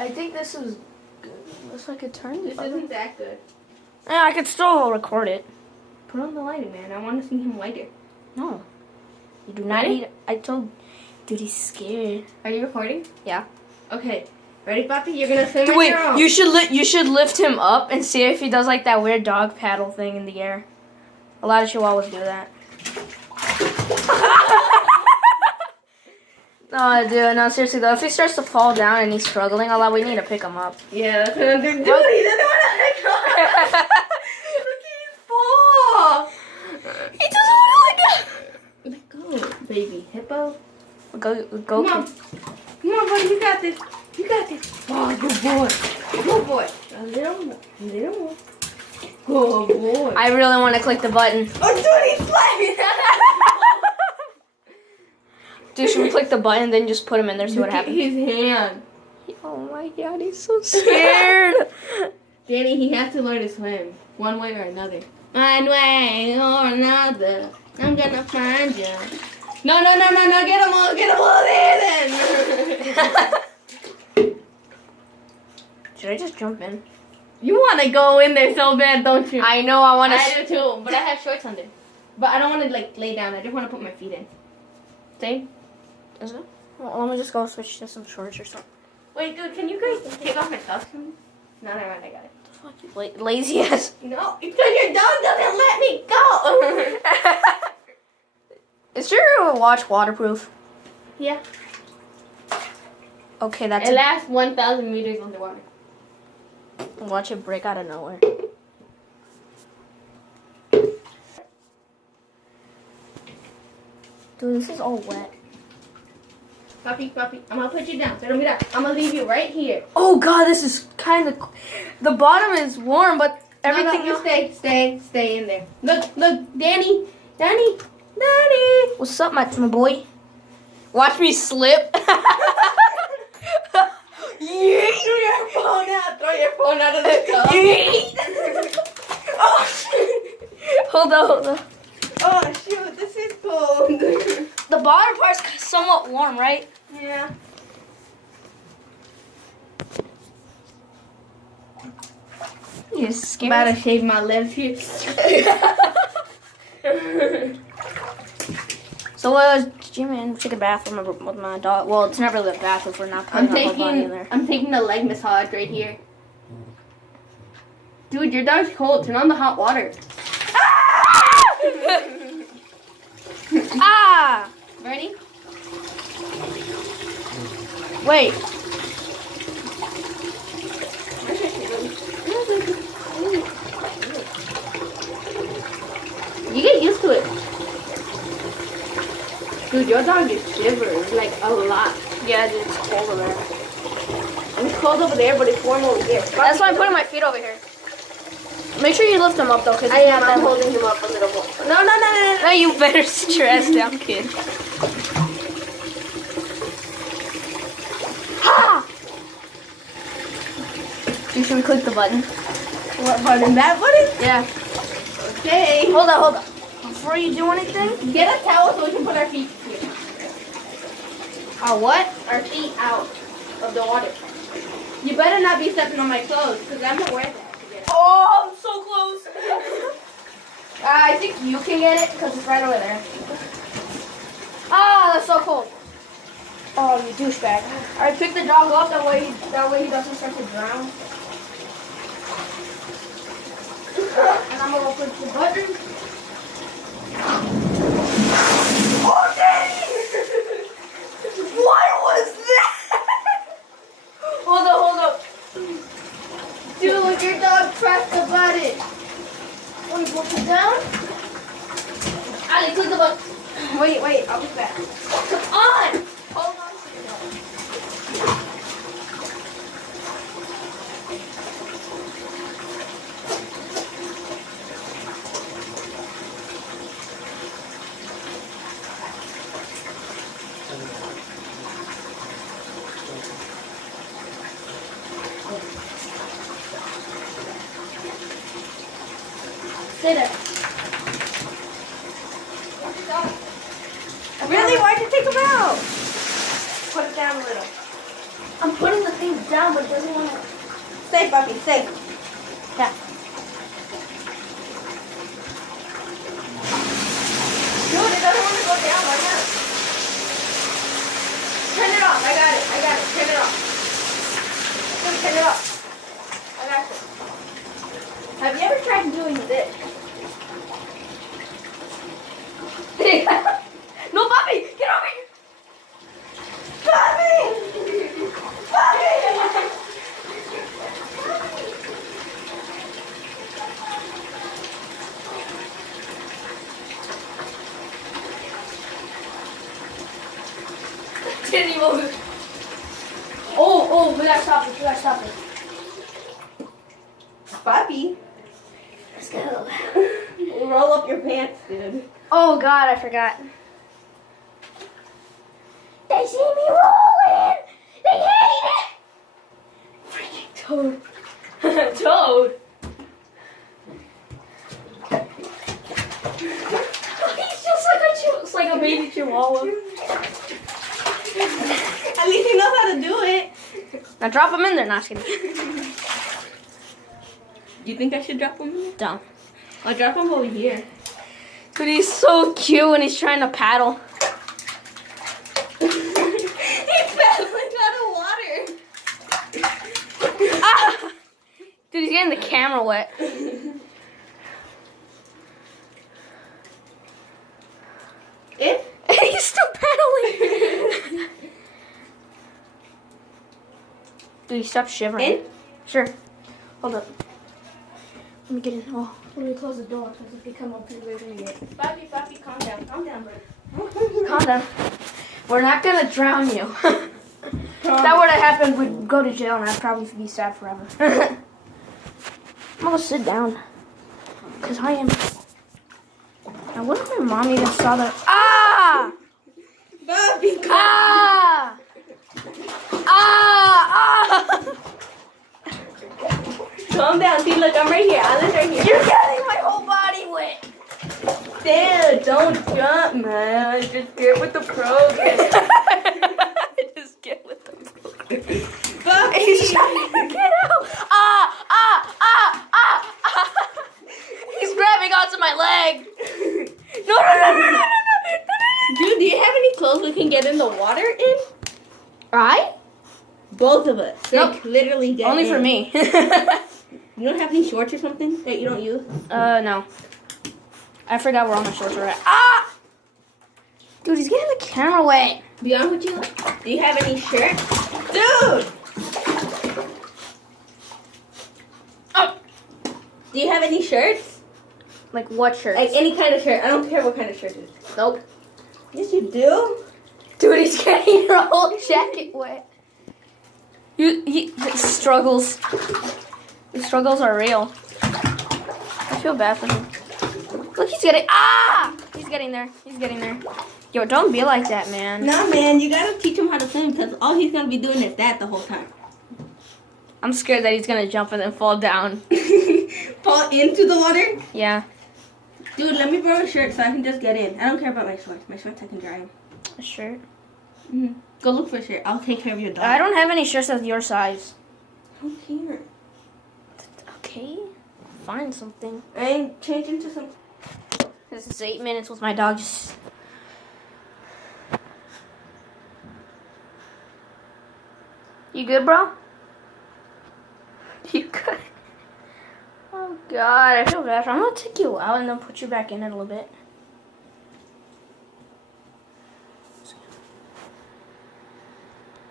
I think this is good. Looks like it turned This isn't that good. Yeah, I could still record it. Put on the lighting, man. I want to see him light it. No. You do not need... I told... Dude, he's scared. Are you recording? Yeah. Okay. Ready, Papi? You're going to swim Wait, your own. you should lift him up and see if he does like that weird dog paddle thing in the air. A lot of chihuahuas do that. No, dude, no, seriously though. If he starts to fall down and he's struggling a lot, we need to pick him up. Yeah, that's what I'm doing. Dude, he doesn't want to let go. Look at his paw. He doesn't want to Let go, baby hippo. go. Come on. Come on, boy. You got this. You got this. Oh, good boy. Good boy. A little more. A little more. Good boy. I really want to click the button. Oh, dude, he's flying. Dude, should we click the button then just put him in there, see what happens? His hand. Oh my god, he's so scared. Danny, he has to learn to swim. One way or another. One way or another. I'm gonna find you. No. Get him all there then. Should I just jump in? You want to go in there so bad, don't you? I know, I want to. I do too, but I have shorts under. But I don't want to like lay down. I just want to put my feet in. Same? Is it? Well, let me just go switch to some shorts or something. Wait, dude, can you guys take off my socks for me? No, never mind, I got it. Fuck you, lazy ass. No, because your dog doesn't let me go. Is your watch waterproof? Yeah. Okay, that's It lasts 1,000 meters underwater. Watch it break out of nowhere. Dude, this is all wet. Papi, I'm gonna put you down. So don't be down. I'm gonna leave you right here. Oh god, this is kind of... The bottom is warm, but everything... No, you stay in there. Look, Danny. What's up, my boy? Watch me slip. Yeet. Throw your phone out. Throw your phone out of the cup. Yeet. Oh, Hold on. oh, shoot. This is cold. The bottom part's somewhat warm, right? Yeah. You're I'm scared. about to shave my lips here. So Jimmy and take a bath with my dog. Well, it's not really a bath if we're not I'm putting our whole body in there. taking the leg massage right here. Dude, your dog's cold. Turn on the hot water. Ah! Ready? Wait. You get used to it. Dude, your dog is shivering like a lot. Yeah, dude, it's cold over there. And it's cold over there, but it's warm over here. That's why I'm putting my feet over here. Make sure you lift them up though, because I am. I'm holding him up a little more. No. No, you better sit your ass down, kid. Ha! Dude, should we click the button? What button? That button? Yeah. Okay. Hold on. Before you do anything, Get a towel so we can put our feet here. what? Our feet out of the water. You better not be stepping on my clothes, because I'm gonna wear that. Oh, I'm so close. I think you can get it because it's right over there. Ah, that's so cold. Oh, you douchebag. All right, pick the dog up. That way he doesn't start to drown. And I'm gonna push the button. Oh, dang! What was that? Hold up. Dude, your dog pressed the button. Let me push it down. Ali, click the button. Wait, I'll be back. Come on! Hold on. Stay there. Really? Why'd you take him out? Put it down a little. I'm putting the thing down, but it doesn't want to. Stay, puppy, stay. Yeah. Dude, it doesn't want to go down right now. Turn it off. I got it. Turn it off. Dude, turn it off. I got you. Have you ever tried doing this? No, Bobby, get over here. Bobby! Bobby! Didn't even move. Oh, we gotta stop it. Bobby, Let's go. roll up your pants, dude. Oh God, I forgot. They see me rolling. They hate it. Freaking Toad. Toad. He's just like a baby chihuahua. At least he knows how to do it. Now drop him in there. Not kidding. Do you think I should drop him in there? Dumb. I'll drop him over here. But he's so cute when he's trying to paddle. He's paddling out of water. Ah! Dude, he's getting the camera wet. He's still paddling. Dude, stop shivering. In? Sure. Hold up. Let me get in. Oh, let me close the door because if you come up here, we're gonna get. Bobby, calm down, bro. Calm down. We're not gonna drown you. If that were to happen, we'd go to jail and I'd probably be sad forever. I'm gonna sit down. Because I am. Now, what if my mom even saw that? Ah! Bobby, calm Ah! Ah! Calm down. See, look, I'm right here. Alice right here. You're getting my whole body wet. Dude, don't jump, man. Just get with the program. Just get with the program. Bobby. He's trying to get out. Ah! He's grabbing onto my leg. No. Dude, do you have any clothes we can get in the water in? Right? Both of us. Nope. Like, literally get Only in. for me. You don't have any shorts or something that you don't use? No. I forgot where all my shorts are at. Ah! Dude, he's getting the camera wet. Be honest with you, do you have any shirts? Dude! Oh. Do you have any shirts? Like what shirt? Like any kind of shirt. I don't care what kind of shirt it is. Nope. Yes, you do. Dude, he's getting your whole jacket wet. The struggles. The struggles are real. I feel bad for him. Look, he's getting. Ah! He's getting there. Yo, don't be like that, man. Nah, man, you gotta teach him how to swim because all he's gonna be doing is that the whole time. I'm scared that he's gonna jump and then fall down. Fall into the water? Yeah. Dude, let me borrow a shirt so I can just get in. I don't care about my shorts. My shorts I can dry them. A shirt? Mm-hmm. Go look for a shirt. I'll take care of your dog. I don't have any shirts that's your size. I don't care. Okay. Find something. I ain't changing to some. This is 8 minutes with my dog just... You good, bro? You good? Oh, God. I feel bad. I'm going to take you out and then put you back in it a little bit.